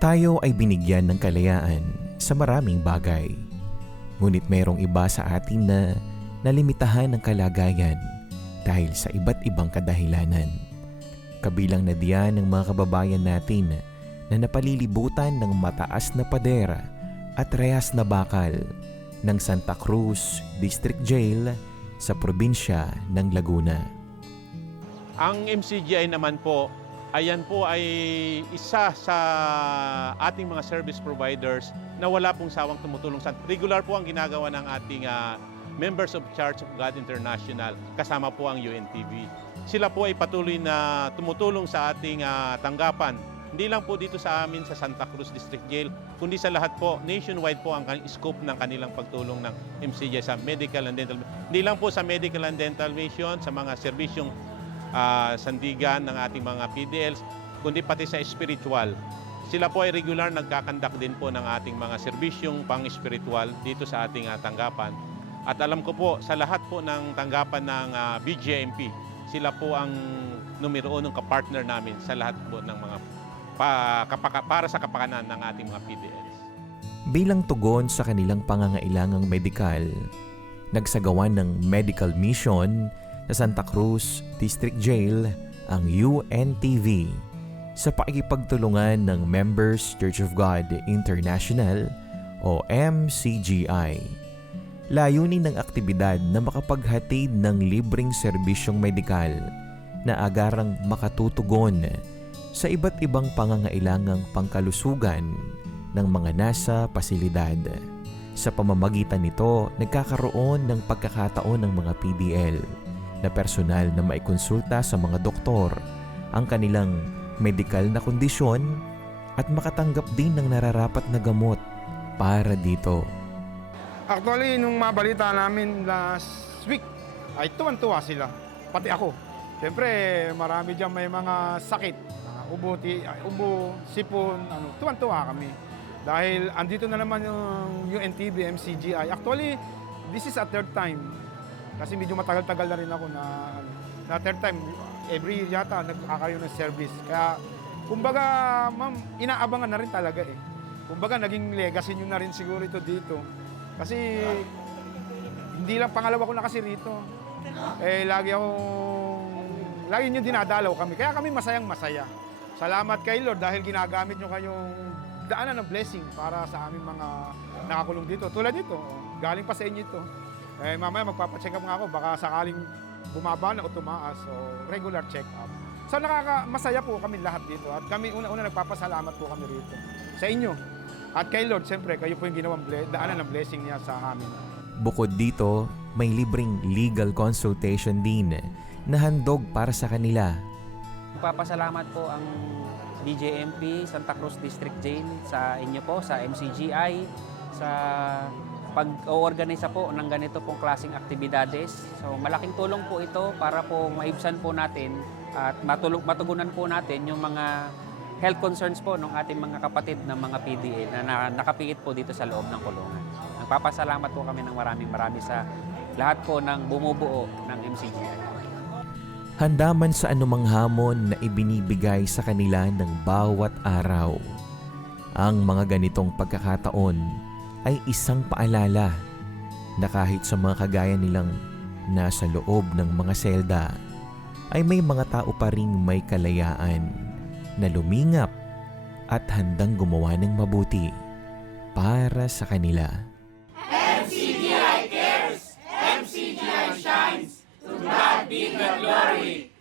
Tayo ay binigyan ng kalayaan sa maraming bagay. Ngunit mayroong iba sa atin na nalimitahan ng kalagayan dahil sa iba't ibang kadahilanan. Kabilang na diyan ang mga kababayan natin na napalilibutan ng mataas na pader at rehas na bakal ng Santa Cruz District Jail sa probinsya ng Laguna. Ang MCGI naman po, ayan po ay isa sa ating mga service providers na wala pong sawang tumutulong. Regular po ang ginagawa ng ating Members of Church of God International, kasama po ang UNTV. Sila po ay patuloy na tumutulong sa ating tanggapan. Hindi lang po dito sa amin sa Santa Cruz District Jail, kundi sa lahat po, nationwide po ang scope ng kanilang pagtulong ng MCGI sa medical and dental. Hindi lang po sa medical and dental mission, sa mga serbisyong sandigan ng ating mga PDLs, kundi pati sa spiritual. Sila po ay regular nagkakandak din po ng ating mga serbisyong pang-spiritual dito sa ating tanggapan. At alam ko po, sa lahat po ng tanggapan ng BJMP, sila po ang numero 1 kapartner namin sa lahat po ng mga para sa kapakanan ng ating mga PDLs. Bilang tugon sa kanilang pangangailangang medikal, nagsagawan ng medical mission sa Santa Cruz District Jail ang UNTV sa pakikipagtulungan ng Members Church of God International o MCGI. Layunin ng aktibidad na makapaghatid ng libreng serbisyong medikal na agarang makatutugon sa iba't ibang pangangailangang pangkalusugan ng mga nasa pasilidad. Sa pamamagitan nito, nagkakaroon ng pagkakataon ng mga PDL na personal na maikonsulta sa mga doktor ang kanilang medikal na kondisyon at makatanggap din ng nararapat na gamot para dito. Actually, nung mabalita namin last week, ay tuwan-tuwa sila, pati ako. Siyempre, marami dyan may mga sakit, ubo, sipon, tuwan-tuwa kami. Dahil andito na naman yung UNTV, MCGI. Actually, this is a third time. Kasi medyo matagal-tagal na rin ako na third time. Every year yata nagkakaroon ng service. Kaya, kumbaga, ma'am, inaabangan na rin talaga eh. Kumbaga, naging legacy nyo na rin siguro ito dito. Kasi, hindi lang pangalawa ko na kasi rito. Lagi nyo dinadalaw kami. Kaya kami masayang-masaya. Salamat kay Lord dahil ginagamit nyo kayong daanan ng blessing para sa aming mga nakakulong dito. Tulad dito, galing pa sa inyo ito. Mamaya magpapacheck up nga ako, baka sakaling bumaba na o tumaas. So, regular check up. So, masaya po kami lahat dito. At kami una-una nagpapasalamat po kami rito. Sa inyo. At kay Lord, siyempre, kayo po yung ginawang daanan ng blessing niya sa amin. Bukod dito, may libreng legal consultation din na handog para sa kanila. Magpapasalamat po ang BJMP Santa Cruz District Jail sa inyo po, sa MCGI, sa pag-oorganisa po ng ganito pong klaseng aktibidades. So malaking tulong po ito para po maibsan po natin at matugunan po natin yung mga health concerns po ng ating mga kapatid ng mga PDA na nakapiit po dito sa loob ng kulungan. Nagpapasalamat po kami ng maraming sa lahat po ng bumubuo ng MCGI. Handa man sa anumang hamon na ibinibigay sa kanila ng bawat araw. Ang mga ganitong pagkakataon ay isang paalala na kahit sa mga kagaya nilang nasa loob ng mga selda, ay may mga tao pa ring may kalayaan na lumingap at handang gumawa ng mabuti para sa kanila. MCGI cares, MCGI shines, to God be the glory.